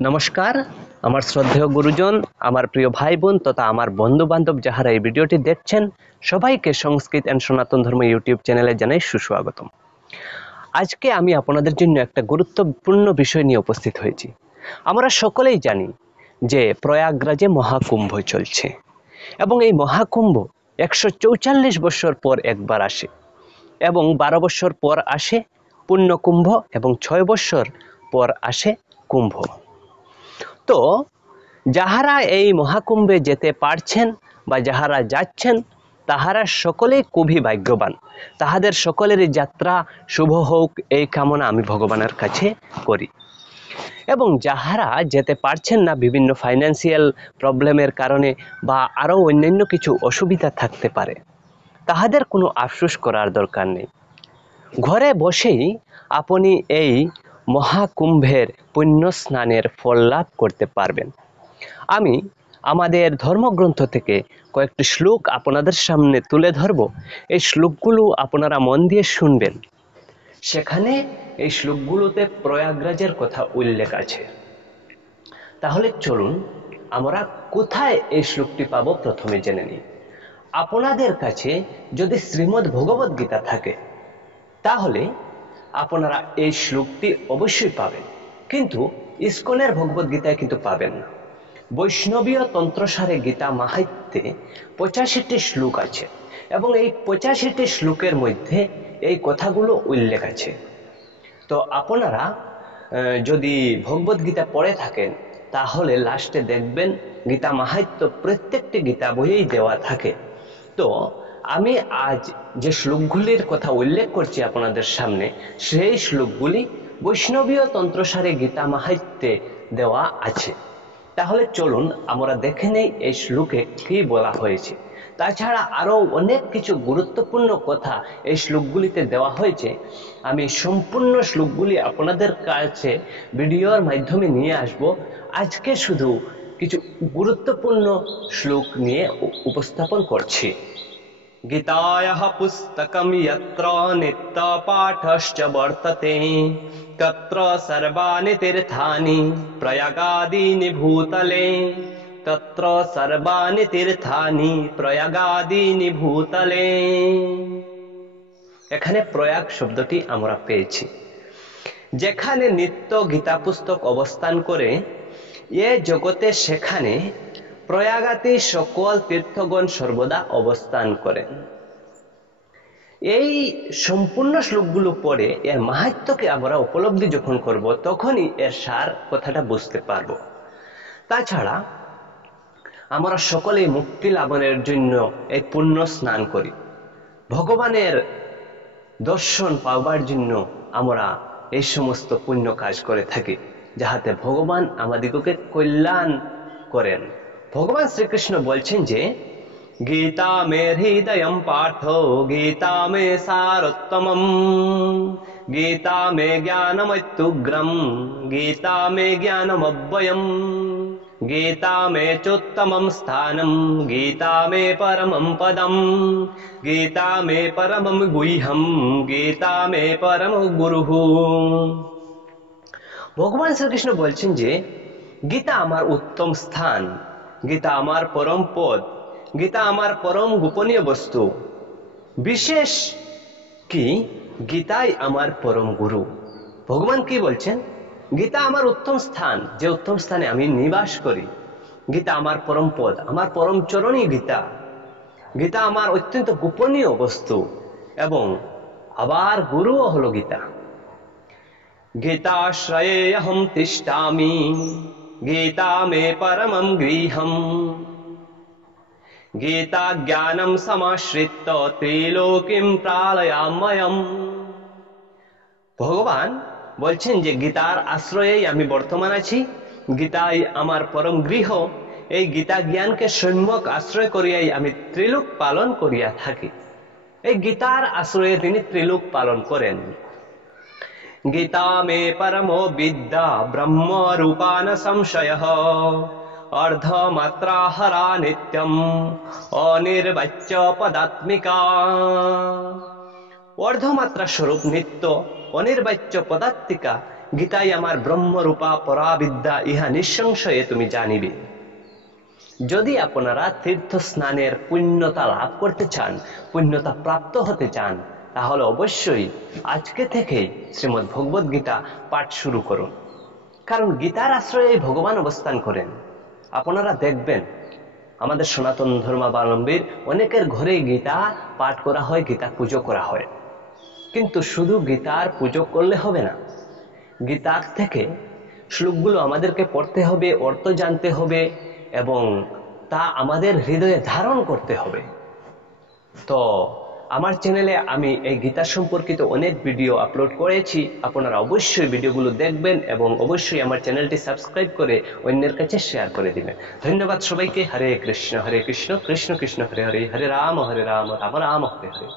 নমস্কার আমার শ্রদ্ধেয় গুরুজন, আমার প্রিয় ভাই বোন তথা আমার বন্ধু বান্ধব যারা এই ভিডিওটি দেখছেন সবাইকে সংস্কৃত এন্ড সনাতন ধর্ম ইউটিউব চ্যানেলে জানাই সুস্বাগতম। আজকে আমি আপনাদের জন্য একটা গুরুত্বপূর্ণ বিষয় নিয়ে উপস্থিত হয়েছি। আমরা সকলেই জানি যে প্রয়াগরাজে মহাকুম্ভ চলছে এবং এই মহাকুম্ভ 144 বছর পর একবার আসে এবং 12 বছর পর আসে পুণ্যকুম্ভ এবং 6 বছর পর আসে কুম্ভ। তো যাহারা এই মহাকুম্ভে যেতে পারছেন বা যাহারা যাচ্ছেন তাহারা সকলেই খুবই ভাগ্যবান। তাহাদের সকলেরই যাত্রা শুভ হোক এই কামনা আমি ভগবানের কাছে করি। এবং যাহারা যেতে পারছেন না বিভিন্ন ফাইন্যান্সিয়াল প্রবলেমের কারণে বা আরও অন্যান্য কিছু অসুবিধা থাকতে পারে, তাহাদের কোনো আফসোস করার দরকার নেই। ঘরে বসেই আপনি এই মহাকুম্ভের পুণ্য স্নানের ফল লাভ করতে পারবেন। আমি আমাদের ধর্মগ্রন্থ থেকে কয়েকটি শ্লোক আপনাদের সামনে তুলে ধরব। এই শ্লোকগুলো আপনারা মন দিয়ে শুনবেন। সেখানে এই শ্লোকগুলোতে প্রয়াগরাজের কথা উল্লেখ আছে। তাহলে চলুন আমরা কোথায় এই শ্লোকটি পাবো প্রথমে জেনে নিই। আপনাদের কাছে যদি শ্রীমদ্ ভগবদ গীতা থাকে তাহলে আপনারা এই শ্লোকটি অবশ্যই পাবেন, কিন্তু ইস্কনের ভগবদ গীতায় কিন্তু পাবেন না। বৈষ্ণবীয় তন্ত্রসারে গীতা মাহাত্ম্যে 85টি শ্লোক আছে এবং এই 85টি শ্লোকের মধ্যে এই কথাগুলো উল্লেখ আছে। তো আপনারা যদি ভগবদ গীতা পড়ে থাকেন তাহলে লাস্টে দেখবেন গীতা মাহাত্ম্য প্রত্যেকটি গীতা বইয়েই দেওয়া থাকে। তো আমি আজ যে শ্লোকগুলির কথা উল্লেখ করছি আপনাদের সামনে, সেই শ্লোকগুলি বৈষ্ণবীয় তন্ত্রসারে গীতা মাহাত্ম্যে দেওয়া আছে। তাহলে চলুন আমরা দেখে নেই এই শ্লোকে কি বলা হয়েছে। তাছাড়া আরও অনেক কিছু গুরুত্বপূর্ণ কথা এই শ্লোকগুলিতে দেওয়া হয়েছে। আমি সম্পূর্ণ শ্লোকগুলি আপনাদের কাছে ভিডিওর মাধ্যমে নিয়ে আসব। আজকে শুধু কিছু গুরুত্বপূর্ণ শ্লোক নিয়ে উপস্থাপন করছি। গীতায়াঃ পুস্তকম যত্র নিত্য পাঠশ্চ বর্ততে তত্র সর্বাণি তীর্থানি প্রয়াগাদীনি ভূতলে। তত্র সর্বাণি তীর্থানি প্রয়াগাদীনি ভূতলে। এখানে প্রয়াগ শব্দটি আমরা পেয়েছি। যেখানে নিত্য গীতা পুস্তক অবস্থান করে এ জগতে সেখানে প্রয়াগাতে সকল তীর্থগণ সর্বদা অবস্থান করেন। এই সম্পূর্ণ শ্লোকগুলো পড়ে এর মাহাত্ম্যকে আমরা উপলব্ধি যখন করব তখনই এর সার কথাটা বুঝতে পারব। তাছাড়া আমরা সকলেই মুক্তি লাভের জন্য এই পুণ্য স্নান করি, ভগবানের দর্শন পাওয়ার জন্য আমরা এই সমস্ত পুণ্য কাজ করে থাকি, যাহাতে ভগবান আমাদিগকে কল্যাণ করেন। ভগবান শ্রীকৃষ্ণ বলছেন যে গীতা মে হৃদয়ম পার্থ গীতা মে সারোত্তমম গীতা মে জ্ঞানমত্যুগ্রম গীতা মে জ্ঞানমব্যয়ম গীতা মে চোত্তমম স্থানম গীতা মে পরমম পদম গীতা মে পরমম গুহ্যম গীতা মে পরম গুরুঃ। ভগবান শ্রীকৃষ্ণ বলছেন যে গীতা আমার উত্তম স্থান, গীতা আমার পরম পদ, গীতা আমার পরম গোপনীয় বস্তু, বিশেষ কি গীতাই আমার পরম গুরু। ভগবান কি বলছেন? গীতা আমার উত্তম স্থান, যে উত্তম স্থানে আমি নিবাস করি। গীতা আমার পরম পদ, আমার পরম চরণী গীতা। গীতা আমার অত্যন্ত গোপনীয় বস্তু এবং আবার গুরুও হলো গীতা। গীতাশ্রয়ে অহম তিষ্ঠামি গীতা মে পরমম গৃহম গীতা জ্ঞানম সমাশ্রিত্য ত্রিলোকিম প্রালয়াময়ম। ভগবান বলছেন যে গীতার আশ্রয়েই আমি বর্তমান আছি, গীতাই আমার পরম গৃহ। এই গীতা জ্ঞানকে সম্যক আশ্রয় করিয়াই আমি ত্রিলোক পালন করিয়া থাকি। এই গীতার আশ্রয়ে তিনি ত্রিলোক পালন করেন। গীতা মে পরমো বিদ্যা ব্রহ্ম রূপান সংশয়ঃ অর্ধমাত্রা হরা নিত্যম অনির্বাচ্য পদাত্মিকা। অর্ধমাত্রা স্বরূপ নিত্য অনির্বাচ্য পদাত্মিকা গীতাই আমার ব্রহ্মরূপা পরাবিদ্যা, ইহা নিঃসংশয়ে তুমি জানিবে। যদি আপনারা তীর্থ স্নানের পুণ্যতা লাভ করতে চান, পুণ্যতা প্রাপ্ত হতে চান, তাহলে অবশ্যই আজকে থেকেই শ্রীমদ্ ভগবদ গীতা পাঠ শুরু করুন। কারণ গীতার আশ্রয়ে ভগবান অবস্থান করেন। আপনারা দেখবেন আমাদের সনাতন ধর্মাবলম্বীর অনেকের ঘরে গীতা পাঠ করা হয়, গীতা পুজো করা হয়। কিন্তু শুধু গীতার পুজো করলে হবে না, গীতার থেকে শ্লোকগুলো আমাদেরকে পড়তে হবে, অর্থ জানতে হবে এবং তা আমাদের হৃদয়ে ধারণ করতে হবে। তো আমার চ্যানেলে আমি এই গীতা সম্পর্কিত অনেক ভিডিও আপলোড করেছি। আপনারা অবশ্যই ভিডিওগুলো দেখবেন এবং অবশ্যই আমার চ্যানেলটি সাবস্ক্রাইব করে অন্যের কাছে শেয়ার করে দিবেন। ধন্যবাদ সবাইকে। হরে কৃষ্ণ কৃষ্ণ কৃষ্ণ হরে হরে, হরে রাম রাম রাম হরে হরে।